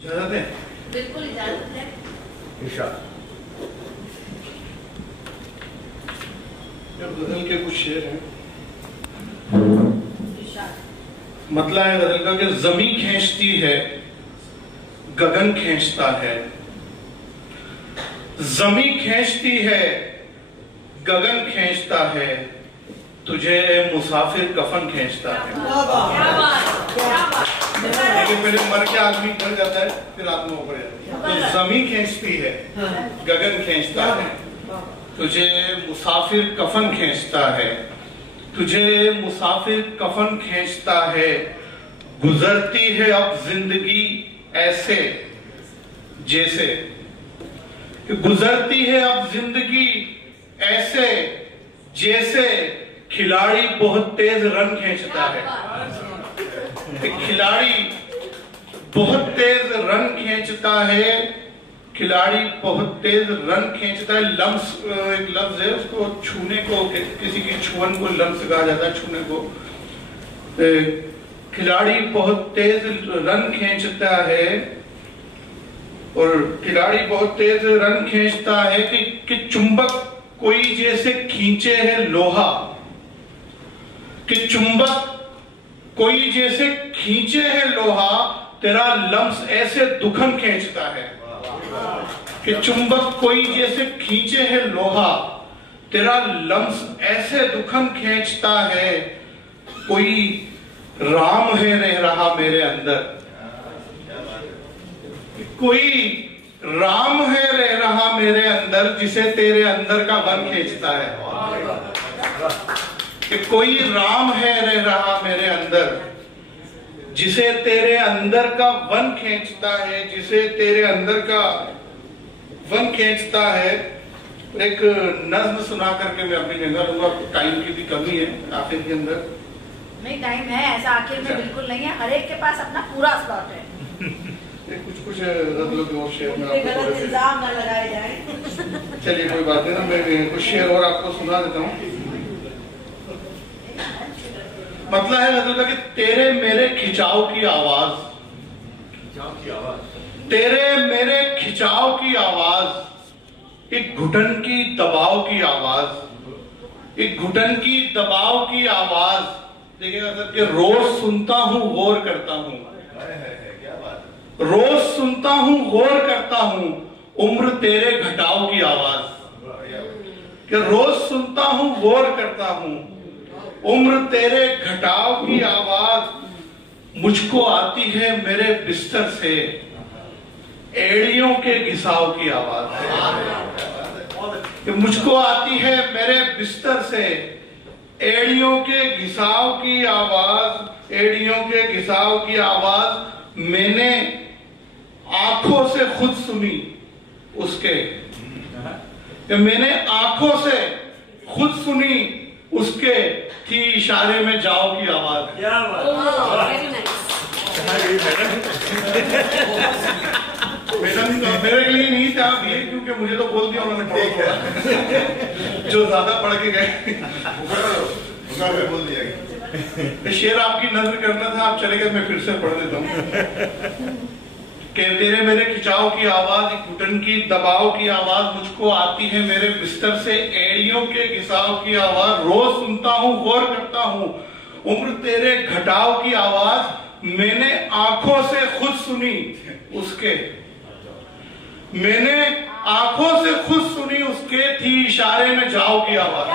इजाजत है? बिल्कुल इजाजत है। गजल के कुछ शेर हैं। मतलब है गजल का कि जमी खींचती है, गगन खींचता है। जमी खींचती है, गगन खींचता है, तुझे मुसाफिर कफन खींचता है। पहले मर के आदमी मर जाता है, फिर आत्मा ऊपर जाती है। तो जमी खींचती है, गगन खींचता है, तुझे मुसाफिर कफन खींचता है, तुझे मुसाफिर कफन खींचता है। गुजरती है अब जिंदगी ऐसे जैसे, कि गुजरती है अब जिंदगी ऐसे जैसे खिलाड़ी बहुत तेज रन खींचता है। खिलाड़ी बहुत तेज रन खींचता है, खिलाड़ी बहुत तेज रन खींचता है। लम्स एक लफ्ज है, उसको छूने को, किसी की छुअन को लम्स कहा जाता है, छूने को। खिलाड़ी बहुत तेज रन खींचता है, और खिलाड़ी बहुत तेज रन खींचता है कि चुंबक कोई जैसे खींचे है लोहा, कि चुंबक कोई जैसे खींचे है लोहा, तेरा लम्स ऐसे दुखन खींचता है। कि चुंबक कोई जैसे खींचे है लोहा, तेरा लम्स ऐसे दुखन खींचता है। कोई राम है रह रहा मेरे अंदर, कोई राम है रह रहा मेरे अंदर, जिसे तेरे अंदर का वन खींचता है। कि कोई राम है रह रहा मेरे अंदर, जिसे तेरे अंदर का वन खींचता है, जिसे तेरे अंदर का वन खींचता है। एक नज्म सुना करके मैं अपनी जगह लूंगा, टाइम की भी कमी है आखिर के अंदर। नहीं, टाइम है, ऐसा आखिर में बिल्कुल नहीं है, हर एक के पास अपना पूरा स्लॉट है। कुछ और शेर में आपको गलत इल्जाम न लगाए जाए। चलिए कोई बात नहीं ना, मैं कुछ शेर और आपको सुना देता हूँ। मतलब है गजल का कि तेरे मेरे खिंचाव की आवाज, तेरे मेरे खिंचाव की आवाज, एक घुटन की दबाव की आवाज, एक घुटन की दबाव की आवाज। देखिएगा सर कि रोज सुनता हूँ गौर करता हूँ, रोज सुनता हूँ गौर करता हूँ, उम्र तेरे घटाव की आवाज। कि रोज सुनता हूँ गौर करता हूँ, उम्र तेरे घटाव की आवाज। मुझको आती है मेरे बिस्तर से एड़ियों के घिसाव की आवाज। कि मुझको आती है मेरे बिस्तर से एड़ियों के घिसाव की आवाज, एड़ियों के घिसाव की आवाज। मैंने आंखों से खुद सुनी उसके, मैंने आंखों से खुद सुनी उसके, थी इशारे में जाओ की आवाज। क्या मेरे लिए नहीं था ये, क्योंकि मुझे तो बोल दिया उन्होंने, जो ज्यादा पढ़ के गए बोल दिया। शेर आपकी नजर करना था, आप चले गए, मैं फिर से पढ़ देता हूँ। कि तेरे मेरे खिंचाव की आवाज, घुटन की दबाव की आवाज, मुझको आती है मेरे बिस्तर से एड़ियों के घिसाव की आवाज। रोज सुनता हूँ गौर करता हूँ, उम्र तेरे घटाव की आवाज। मैंने आंखों से खुद सुनी उसके, मैंने आंखों से खुद सुनी उसके, थी इशारे में जाओ की आवाज।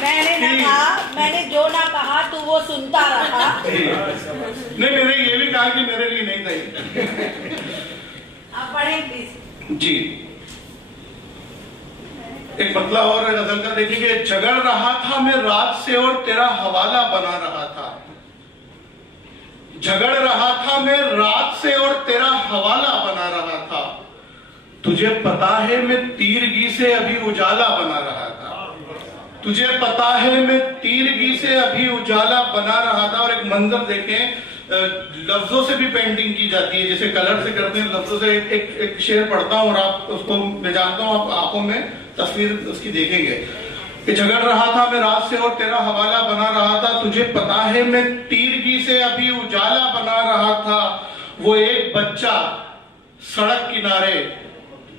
मैंने ना कहा, मैंने जो ना कहा तो वो सुनता रहा। नहीं, मैंने ये भी कहा कि मेरे लिए नहीं था। आप पढ़ें प्लीज। जी, एक मतलब और गजल का देखिए। झगड़ रहा था मैं रात से और तेरा हवाला बना रहा था, झगड़ रहा था मैं रात से और तेरा हवाला बना रहा था। तुझे पता है मैं तीरगी से अभी उजाला बना रहा था, तुझे पता है मैं तीरगी से अभी उजाला बना रहा था। और एक मंजर देखें, लफ्जों से भी पेंटिंग की जाती है, जैसे कलर से करते हैं, लफ्जों से। एक शेर पढ़ता हूं और आप उसको, मैं जानता हूं आप आंखों में तस्वीर उसकी देखेंगे। कि झगड़ रहा था मैं रात से और तेरा हवाला बना रहा था, तुझे पता है मैं तीरगी से अभी उजाला बना रहा था। वो एक बच्चा सड़क किनारे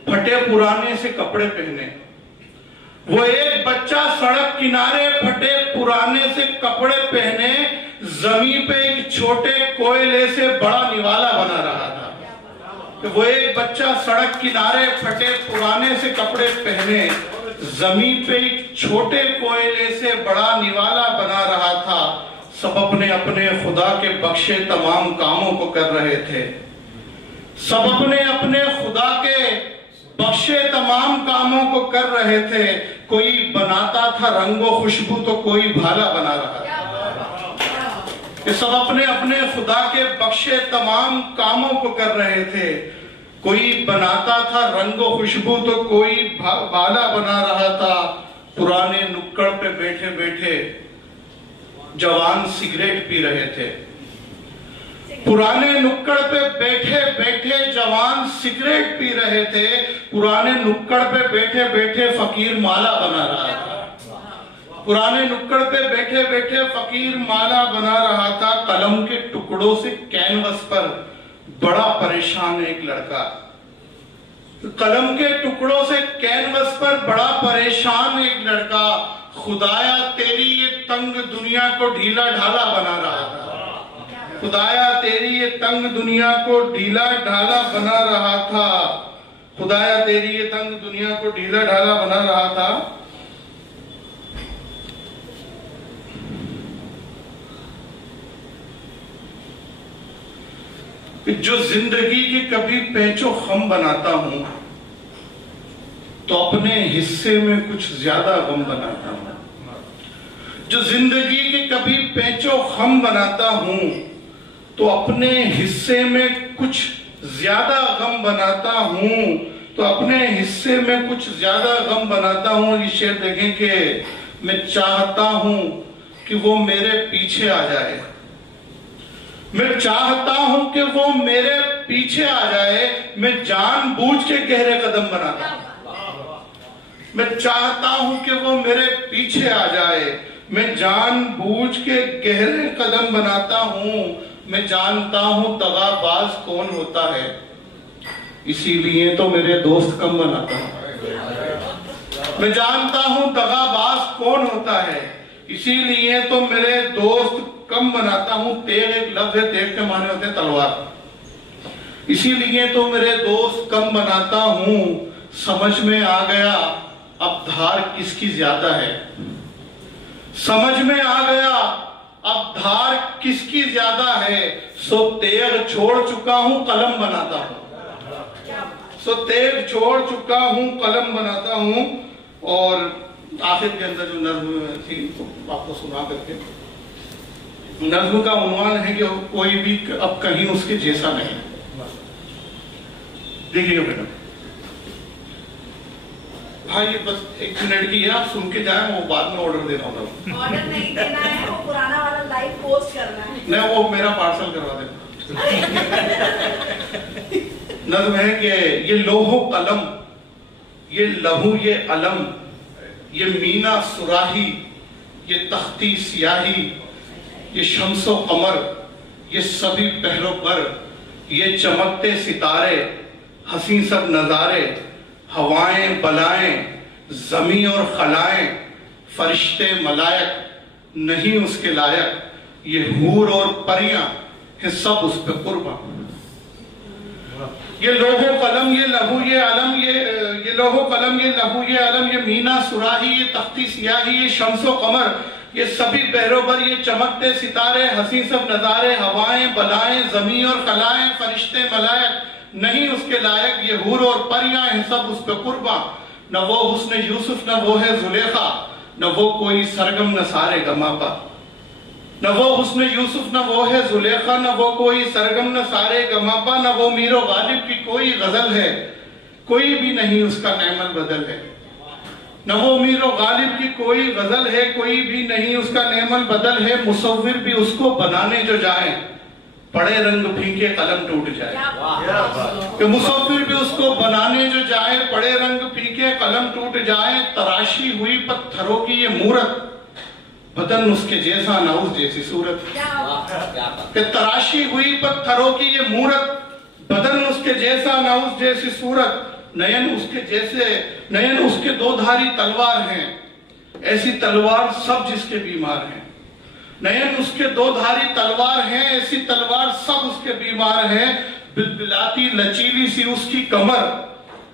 फटे पुराने से कपड़े पहने, वो एक बच्चा सड़क किनारे फटे पुराने से कपड़े पहने जमीन पे एक छोटे कोयले से बड़ा निवाला बना रहा था। वो एक बच्चा सड़क किनारे फटे पुराने से कपड़े पहने जमीन पे एक छोटे कोयले से बड़ा निवाला बना रहा था। सब अपने अपने खुदा के बख्शे तमाम कामों को कर रहे थे, सब अपने अपने खुदा के बख्शे तमाम कामों को कर रहे थे। कोई बनाता था रंगो खुशबू तो कोई भाला बना रहा था। ये सब अपने अपने खुदा के बख्शे तमाम कामों को कर रहे थे। कोई बनाता था रंगो खुशबू तो कोई भाला बना रहा था। पुराने नुक्कड़ पे बैठे बैठे जवान सिगरेट पी रहे थे। पुराने नुक्कड़ पे बैठे बैठे जवान सिगरेट पी रहे थे। पुराने नुक्कड़ पे बैठे बैठे फकीर माला बना रहा था। पुराने नुक्कड़ पे बैठे बैठे फकीर माला बना रहा था। कलम के टुकड़ों से कैनवस पर बड़ा परेशान एक लड़का, कलम के टुकड़ों से कैनवस पर बड़ा परेशान एक लड़का खुदाया तेरी ये तंग दुनिया को ढीला ढाला बना रहा था। खुदाया तेरी ये तंग दुनिया को ढीला ढाला बना रहा था। खुदाया तेरी ये तंग दुनिया को ढीला ढाला बना रहा था। जो जिंदगी की कभी पैंचो खम बनाता हूं तो अपने हिस्से में कुछ ज्यादा गम बनाता हूं। जो जिंदगी के कभी पैंचो खम बनाता हूं तो अपने हिस्से में कुछ ज्यादा गम बनाता हूं, तो अपने हिस्से में कुछ ज्यादा गम बनाता हूं। ये शेर देखें कि मैं चाहता हूं कि वो मेरे पीछे आ जाए, मैं चाहता हूं कि वो मेरे पीछे आ जाए। मैं जानबूझ के गहरे कदम बनाता हूं। मैं चाहता हूं कि वो मेरे पीछे आ जाए। मैं जानबूझ के गहरे कदम बनाता हूं। मैं जानता हूं दगाबाज कौन होता है, इसीलिए तो मेरे दोस्त कम बनाता हूं। मैं जानता हूं दगाबाज कौन होता है, इसीलिए तो मेरे दोस्त कम बनाता हूं। तेग एक लफ्ज है, तेग के माने होते हैं तलवार। इसीलिए तो मेरे दोस्त कम बनाता हूं। समझ में आ गया अब धार किसकी ज्यादा है, समझ में आ गया अब धार किसकी ज्यादा है। सो तेग छोड़ चुका हूं कलम बनाता हूं, सो तेग छोड़ चुका हूं कलम बनाता हूं। और आखिर के अंदर जो नज्म थी तो आपको सुना करके, नज्म का उन्वान है कि कोई भी अब कहीं उसके जैसा नहीं। देखिए बेटा भाई, बस 1 मिनट की है, आप सुन के जाए, वो बाद में ऑर्डर दे रहा हूँ। ऑर्डर नहीं देना है, वो पुराना वाला लाइव पोस्ट करना है। नहीं, वो मेरा पार्सल करवा देना। नज्म है कि ये लोहो कलम, ये लहू, ये अलम, ये मीना सुराही, ये तख्ती सियाही, ये शम्सो कमर, ये सभी पहरों पर, ये चमकते सितारे, हंसी सब नजारे, हवाएं बलाएं, जमी और खलाएं, फरिश्ते मलायक नहीं उसके लायक, ये हूर और परियां है सब उस पे कुर्बान। ये लोहो कलम, ये लहू, ये अलम, ये लोहो कलम, ये लहू, ये अलम, ये मीना सुराही, ये तख्ती सियाही, ये शम्सो कमर, ये सभी पहरों पर, ये चमकते सितारे, हंसी सब नजारे, हवाएं बलाएं, जमी और खलाएं, फरिश्ते मलायक नहीं उसके लायक, ये हूर और परियां हैं सब उस पे कुर्बान। न वो हुस्न यूसुफ, न वो है जुलेखा, न वो कोई सरगम न सारे गमापा। न वो हुस्न यूसुफ, न वो है जुलेखा, न वो कोई सरगम न सारे गमापा। न वो मीरो गालिब की कोई गजल है, कोई भी नहीं उसका नैमल बदल है। न वो मीरो गालिब की कोई गजल है, कोई भी नहीं उसका नैमल बदल है। मुसव्विर भी उसको बनाने जो जाए, पड़े रंग फीके कलम टूट जाए। कि मुसव्विर भी उसको बनाने जो जाए, पड़े रंग फीके कलम टूट जाए। तराशी हुई पत्थरों की ये मूरत, बदन उसके जैसा ना उस जैसी सूरत। कि तराशी हुई पत्थरों की ये मूरत, बदन उसके जैसा ना उस जैसी सूरत, नयन उसके जैसे, नयन उसके दो धारी तलवार हैं, ऐसी तलवार सब जिसके बीमार हैं। नयन उसके दो धारी तलवार हैं, ऐसी तलवार सब उसके बीमार हैं। बिलबिलाती लचीली सी उसकी कमर,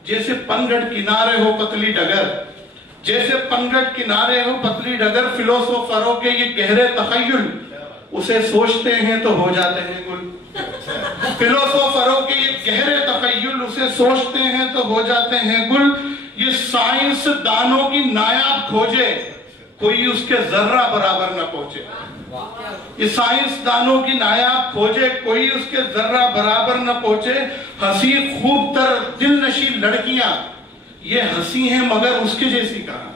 जैसे पनघट किनारे हो पतली डगर, जैसे पनघट किनारे हो पतली डगर। फिलोसोफरों के ये गहरे तखय्युल, उसे सोचते हैं तो हो जाते हैं गुल। फिलोसोफरों के ये गहरे तखय्युल, उसे सोचते हैं तो हो जाते हैं गुल। ये साइंस दानों की नायाब खोजे, कोई उसके जर्रा बराबर न पहुंचे। ये साइंस दानों की नायाब खोजे, कोई उसके जर्रा बराबर न पहुंचे। हंसी खूब तर दिल नशी लड़कियां, ये हंसी हैं मगर उसके जैसी कहा।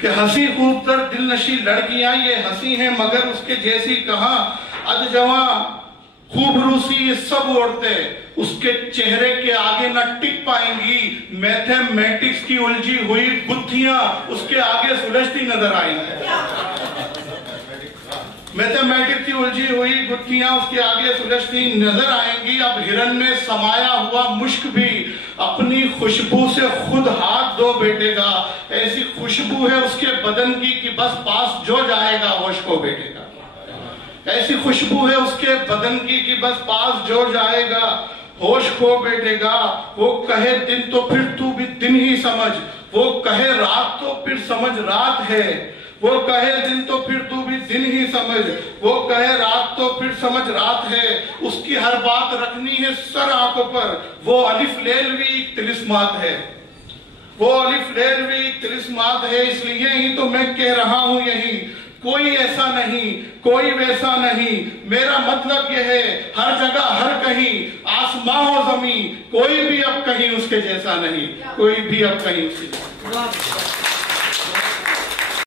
कि हंसी खूब तर दिल नशी लड़कियां, ये हंसी हैं मगर उसके जैसी कहा। अधजवां खूब रूसी ये सब औरतें, उसके चेहरे के आगे न टिक पाएंगी। मैथमेटिक्स की उलझी हुई बुद्धियां उसके आगे सुलझती नजर आएंगी। मैथमेटिक्स की उलझी हुई बुद्धियां उसके आगे सुलझती नजर आएंगी। अब हिरन में समाया हुआ मुश्क भी अपनी खुशबू से खुद हाथ धो बैठेगा। ऐसी खुशबू है उसके बदन की कि बस पास जो जाएगा होश खो बैठेगा। ऐसी खुशबू है उसके बदन की कि बस पास जो जाएगा होश खो बैठेगा। वो कहे दिन तो फिर तू भी दिन ही समझ, वो कहे रात तो फिर समझ रात है। वो कहे दिन तो फिर तू भी दिन ही समझ, वो कहे रात तो फिर समझ रात है। उसकी हर बात रखनी है सर आंखों पर, वो अलिफ लेल भी एक तिलिस्मात है। वो अलिफ लेल भी एक तिलिस्मात है। इसलिए ही तो मैं कह रहा हूं यही, कोई ऐसा नहीं कोई वैसा नहीं। मेरा मतलब यह है हर जगह हर कहीं, आसमां हो जमीन, कोई भी अब कहीं उसके जैसा नहीं, कोई भी अब कहीं उसके जैसा।